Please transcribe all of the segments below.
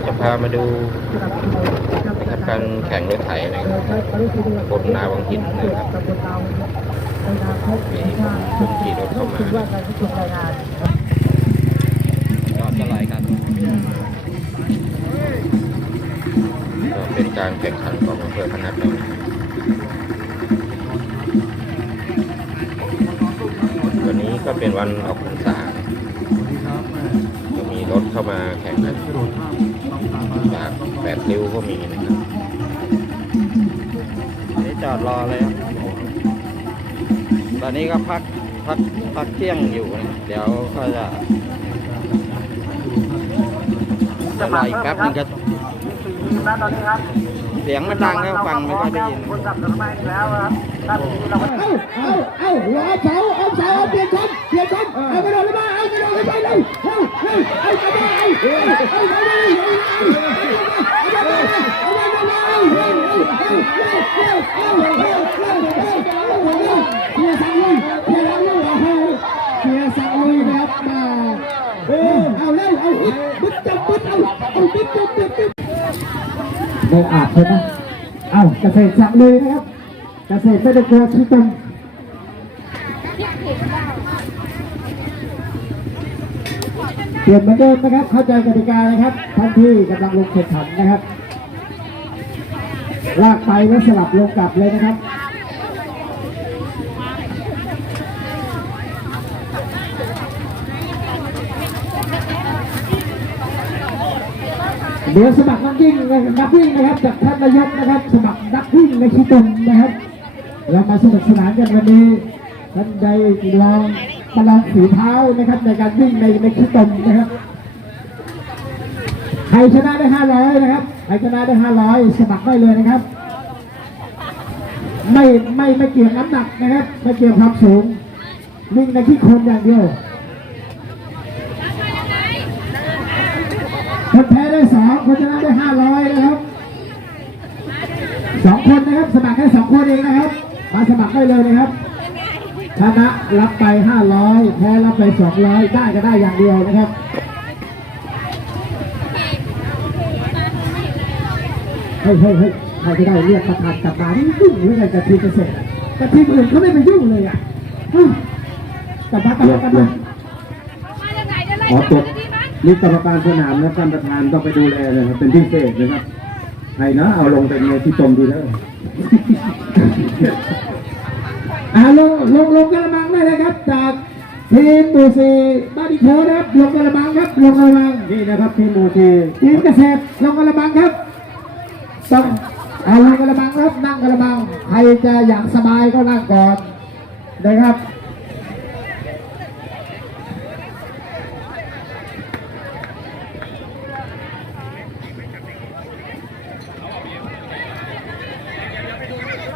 ก็จะพามาดูนะครับการแข่งรถไถนะครับบนนาวังหินนะครับมีคนขี่รถเข้ามาจอดจะลอยกันก็เป็นการแข่งขันของอำเภอพนัสเราวันนี้ก็เป็นวันออกพรรษาก็มีรถเข้ามาแข่งกัน จากแปดริ้วก็มีนะครับนี่จอดรอเลยครับตอนนี้ก็พักพักพักเที่ยงอยู่นะเดี๋ยวก็จะจะรออีกแป๊บหนึงก็ด้านตอนนี้ครับเสียงมันดังแล้วฟังไม่ค่อยได้ยินคนสับสนไม้แล้วครับด้านนี้เราก็เอาเอาเอารอเสาเอาเสาเปลี่ยนชั้นเปลี่ยนชั้นเอากระโดดลงมาเอากระโดดไปเร็วเร็วเร็วเอากระโดดเอาเอาเอาเอาเสียเสียเอาเลยเอาเร็วเอาบึ้ดจับบึ้ดเอาเอาบึ้ดบึ้ดบึ้ดบึ้ด ในอาบเลยนะเอาเกษตรสังลุยนะครับ เกษตรไม่ได้กลัวชี้ตมเปลี่ยนเหมือนเดิมนะครับ เข้าใจกติกานะครับท่านที่กำลังลงแข่งขันนะครับ ลากไปแล้วสลับลงกลับเลยนะครับ เดี๋ยวสมัครนักวิ่งนักวิ่งนะครับจากท่านนายกนะครับ สมัครนักวิ่งในขี้ตมนนะครับ เรามาสนุกสนานกันวันนี้ท่านได้ลองประลองฝีเท้านะครับ ในการวิ่งในในขี้ตมนนะครับใครชนะได้500นะครับใครชนะได้500สมัครได้เลยนะครับ ไม่ไม่ไม่เกี่ยวน้ำหนักนะครับ ไม่เกี่ยวความสูงวิ่งในขี้โคนอย่างเดียว คนแพ้ได้สอง คนชนะได้ห้าร้อยนะครับสองคนนะครับสมัครแค่สองคนเองนะครับ มาสมัครได้เลยนะครับชนะรับไปห้าร้อยแพ้รับไปสองร้อยได้ก็ได้อย่างเดียวนะครับเฮ้ยเฮ้ยเฮ้ยใครก็ได้เรียกประธานกลับมานี่ยุ่งหรือไงกับทีมเกษตรอะแต่ทีมอื่นเขาไม่ไปยุ่งเลยอะฮึ่มกลับมากลับมากลับมาขอตก นี่กรรมการสนามนะท่านประธานต้องไปดูแลเลยครับเป็นพิเศษนะครับใครนะเอาลงไปในที่ตมดีแล้วอ่าลงลงลงกระมังได้เลยครับ จากทีมหมู่สี่บ้านอีโคนะครับลงกระมังครับลงกระมังนี่นะครับทีมโมทีทีมเกษตรลงกระมังครับต้องเอาลงกระมังครับนั่งกระมังใครจะอยากสบายก็นั่งก่อนนะครับ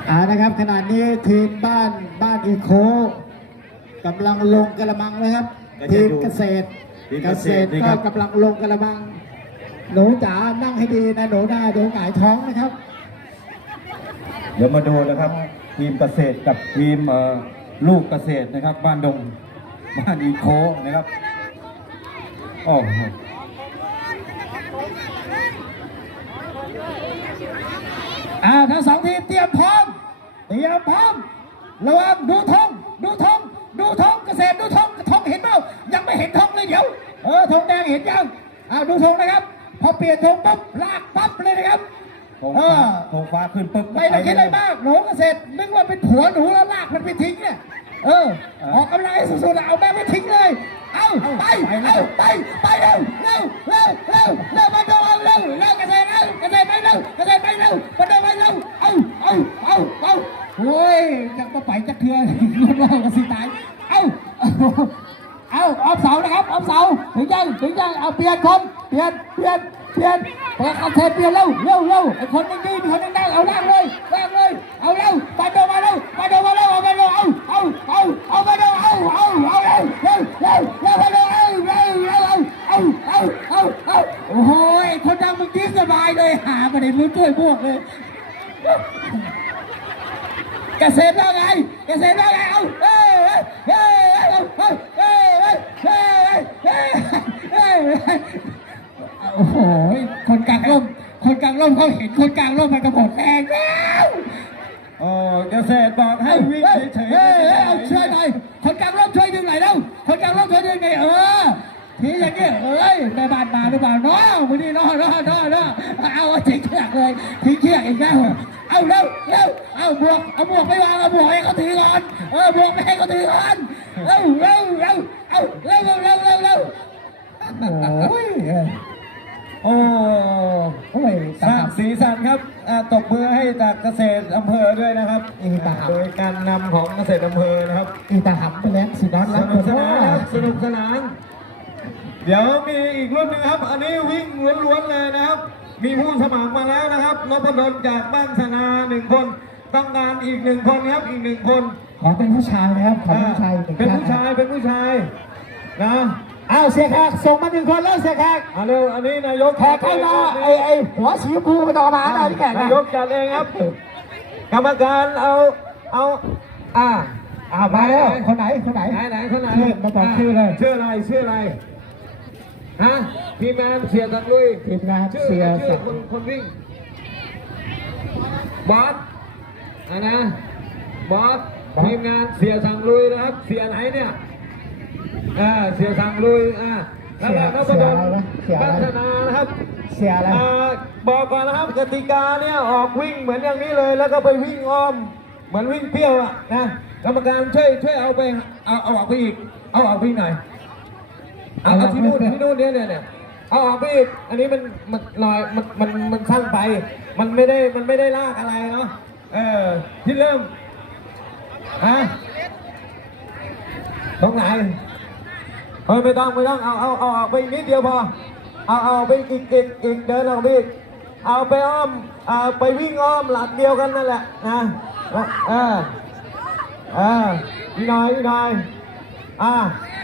อ่านะครับขณะนี้ทีมบ้านบ้านอีโคกำลังลงกระมังนะครับทีมเกษตรเกษตรก็กำลังลงกระมัง หนูจ๋านั่งให้ดีนะหนูได้เดี๋ยวหงายท้องนะครับ เดี๋ยวมาดูนะครับ ทีมเกษตรกับทีมเอ่อลูกเกษตรนะครับ บ้านดงบ้านอีโคนะครับโอ้โห อ่าทั้งสองทีมเตรียมพร้อม เตรียมพร้อม ระวังดูธงดูธงดูธงเกษตรดูธงธงเห็นเปล่ายังไม่เห็นธงเลยเดี๋ยว เออธงแดงเห็นยังอ่าดูธงนะครับ พอเปลี่ยนธงปุ๊บลากปั๊บเลยนะครับธงเอฟ้าอธงฟ้าขึ้นปึ๊บไม่ต้องคิดอะไรมากหนูเกษตรนึกว่าเป็นผัวหนูแล้วลากมันไปทิ้งเนี่ยเออออกกำลังให้สุดๆเอาแม่งไปทิ้งเลย เอาไปเอาไป เอาล่างเลยล่างเลยเอาเร็วมาดูมาเร็วมาดูมาเร็วเอามาเร็วเอาเอาเอาเอามาเร็วเอาเอาเอาเร็วเร็วเร็วเร็วมาเร็วเอาเร็วเร็วเอาเอาเอาเอาโอ้โหคนดังมึงยิ้สบายเลยหาประเด็นลุ้ช่วยพวกเลยกระเกษตรว่าไงกระเกษตรว่าไงเอาเออเอเฮ้ยเฮ้ยเฮ้ยเฮ้ยเฮ้ยเฮ้ยเฮ้ยโอ้โหคนกลางร่ม คนกลางร่มเขาเห็นคนกลางร่มมันกระโดดแรงแล้วโอ้เกษตรบอกให้วิ่งเฉยเฮ้ยๆเอาช่วยหน่อยคนกลางร่มช่วยดึงหน่อยแล้วคนกลางร่มช่วยดึงหน่อยเออทีอย่างนี้เอ้ยแม่บ้านมาหรือเปล่าน้องวันนี้น้องน้องน้องน้องเอาทิ้งเชือกเลยทิ้งเชือกอีกแล้วเอาเร็วเร็วเอาบวกเอาบวกไม่วางเอาบวกให้เขาถือก่อนเออบวกไม่ให้เขาถือก่อนเร็วเร็วเร็วเอาเร็วเร็วเร็วเร็วเร็วโอ้ย โอ้โอ้ยสร้างสีสันครับอ่าตบมือให้จากเกษตรอำเภอด้วยนะครับอีตาโดยการนำของเกษตรอำเภอนะครับ อีตาหำไปแล้วสินอนสรักนุกสเนานครับสนุกสนาน เดี๋ยวมีอีกรุ่นหนึงครับ อันนี้วิ่งล้วนๆเลยนะครับ มีผู้สมัครมาแล้วนะครับนพดลจากบ้านสนาหนึ่งคน ต้องการอีกหนึ่งคนครับอีกหนึ่งคนขอเป็นผู้ชายนะครับขอเป็นผู้ชายหงเป็นท่ผู้ชายเป็นผู้ชายนะ อ้าวเสียแขกส่งมาหนึ่งคนแล้วเสียแขกเอาเร็วอันนี้นายกแขกให้มาไอ้ไอ้หัวสีชมพูไปต่อมาหน่อยที่แขกนานะยกจัดเองครับ กรรมการเอาเอาอ่าอ้าวมาแล้วคนไหนคนไหนไหนไหนคนไหนชื่อมาบอกชื่อเลยชื่ออะไรชื่ออะไรฮะพี่แมนเสียตังลุยทีมงานชื่อเสียชื่อคนคนวิ่งบอสอะนะบอสทีมงานเสียสังลุยนะครับเสียไหนเนี่ย อ่าเสียสังลุยอ่าแล้วก็นพดลพัฒนานะครับเสียอะไรอ่าบอกก่อนนะครับกติกาเนี่ยออกวิ่งเหมือนอย่างนี้เลย แล้วก็ไปวิ่งอ้อม เหมือนวิ่งเปรี้ยวอะนะกรรมการช่วยช่วยเอาไปเอาเอาออกไปอีกเอาออกไปอีกหน่อยเอาเอาที่นู่นที่นู่นเนี่ยเนี่ยเนี่ยเอาออกไปอีกอันนี้มันมันลอยมันมันมันสั้นไป มันไม่ได้มันไม่ได้ลากอะไรเนาะเออที่เริ่มฮะตรงไหน เฮ้ยไม่ต้องไม่ต้องเอาเอาเอาออกไปนิดเดียวพอเอาเอาไปอีกอีกอีกเดินออกไปอีกเอาไปอ้อมเอาไปวิ่งอ้อมหลักเดียวกันนั่นแหละนะเออเอออีกหน่อยอีกหน่อยอ่า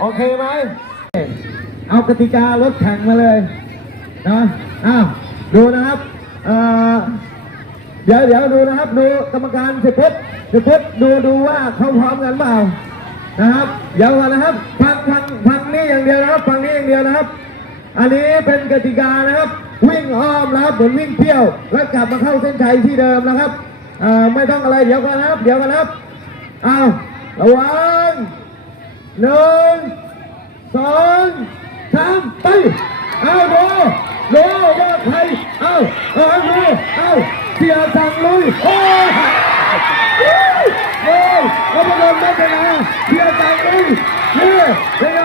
โอเคไหมเอากติการถแข่งมาเลยนะอ้าวดูนะครับเอ่อเดี๋ยวเดี๋ยวดูนะครับดูกรรมการสิบพุทธสิบพุทธดูดูว่าเขาพร้อมกันเปล่านะครับเดี๋ยวก่อนนะครับฟังฟัง อย่างเดียวนะครับฟังนี่อย่างเดียวนะครับ อันนี้เป็นกติกานะครับ วิ่งอ้อมนะครับเหมือนวิ่งเที่ยว แล้วกลับมาเข้าเส้นชัยที่เดิมนะครับอ่อไม่ต้องอะไรเดี๋ยวก่อนนะครับ เดี๋ยวก่อนนะครับเอาระวังหนึ่งสองสามไปเอาดูดูว่าใครเอาเอาดูเอาเสียสั่งลุยโอ้ย โอ้ยเขาไม่โดนไม่เป็นไรเชียร์จังเลยนี่เป็นไง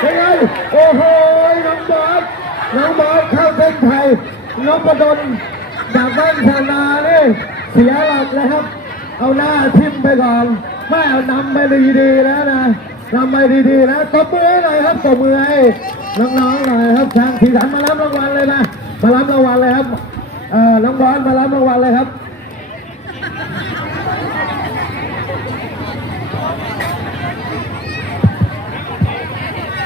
เป็นไงโอ้โหน้องบอสน้องบอสเข้าเส้นชัยน้องประดนจากบ้านชานานี่เสียหลักแล้วครับ เอาหน้าทิ่มไปก่อนไม่เอานำไปดีๆแล้วนะนำไปดีๆนะตบมือหน่อยครับตบมือให้น้องๆหน่อยครับช่างสีสันมารับรางวัลเลยนะมารับรางวัลเลยครับเอ่อน้องบอสมารับรางวัลเลยครับ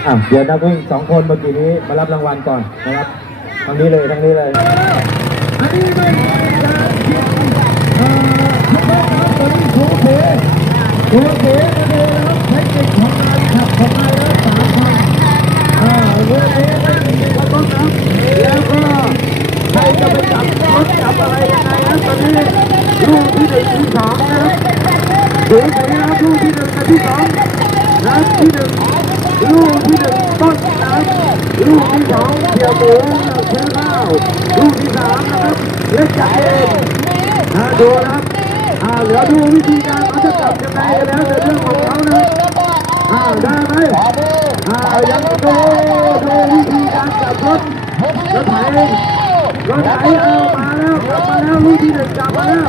อะเดี๋ยวนักวิ่งสองคนเมื่อกี้นี้มารับรางวัลก่อนนะครับทางนี้เลยทางนี้เลยอันนี้ไม่ ครับตอนนี้สูเสีสูเสีมาดูนะครับเทคนิคของการขับของนายแล้วสามพันอ่าเรือเอไม่มีกระต้นน้ำแล้วก็ใครจะไปจับรถจับอะไรยังไงนะตอนนี้ลูกที่หนึ่งที่สองนะครับดูสีนะครับลูกที่หนึ่งกับที่สองนัดที่หนึ่งลูกที่หนึ่งต้นน้ำลูกที่สองเสี่ยวหมูซื้อข้าวลูกที่สามนะครับเล็กจัดเองนะดูนะครับ เดี๋ยวดูวิธีการเขาจะจับยังไงแล้วแต่เรื่องของเขานะอ่าได้ไหมอ่ายังดูดูวิธีการจับรถรถไถรถไถเอามาแล้วกลับมาแล้วลูกที่หนึ่งกลับมาแล้ว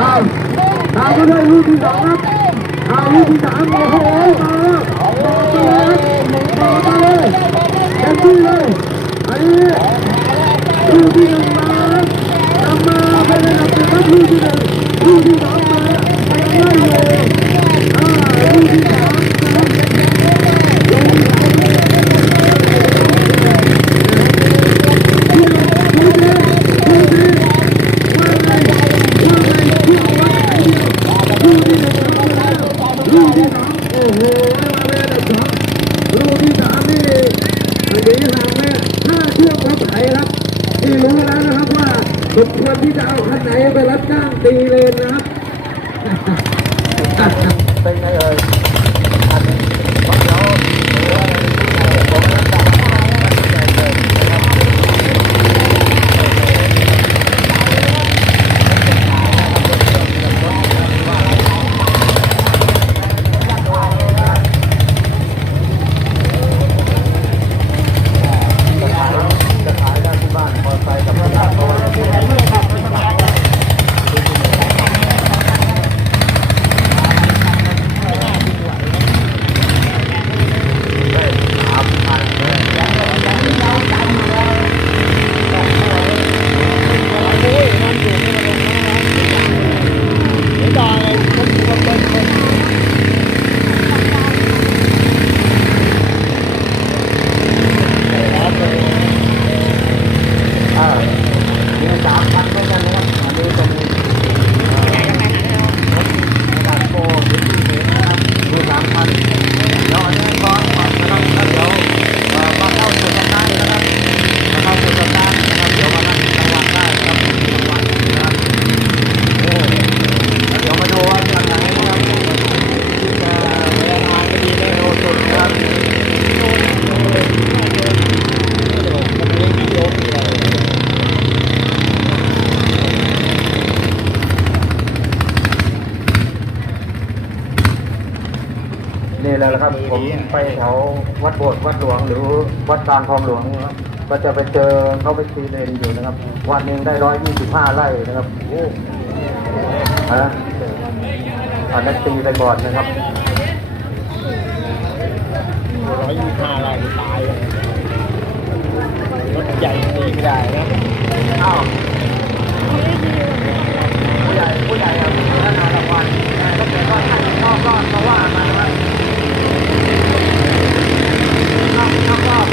อ้าวตามมาด้วยลูกที่สองครับอ้าวลูกที่สามโอ้โหมาแล้วมาเลยมาเลยเต็มที่เลยอันนี้ลูกที่หนึ่งมาแล้วนำมาไ Thank you. คุณควรที่จะเอาคันไหนไปรับจ้างตีเลนนะครับเป็นเอ่ย นี่แหละครับผมไปแถววัดโบสถ์วัดหลวง หรือวัดกลางคลองหลวงนะครับก็จะไปเจอเขาไปตีเลนอยู่นะครับ วันหนึ่งได้ร้อยยี่สิบห้าไร่นะครับโอ้ฮะอันนั้นตีไปก่อนนะครับร้อยยี่สิบห้าไร่ตายเลยรถใหญ่ตีไม่ได้นะอ้าวผู้ใหญ่ผู้ใหญ่อะมีขนาดรางวัลถ้าเกิดว่าท่านชอบรอดเพราะว่ามันว่านอกนอกรอบ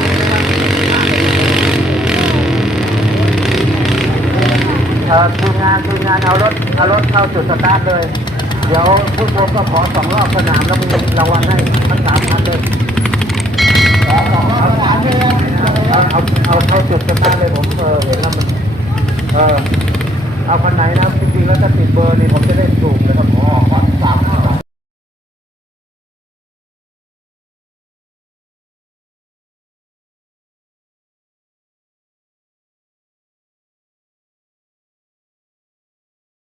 เอ่อทีมงานทีมงานเอารถเอารถเข้าจุดสตาร์ทเลย เดี๋ยวผู้ชมก็ขอสองรอบสนามแล้วมีรางวัลให้ทั้งสามพั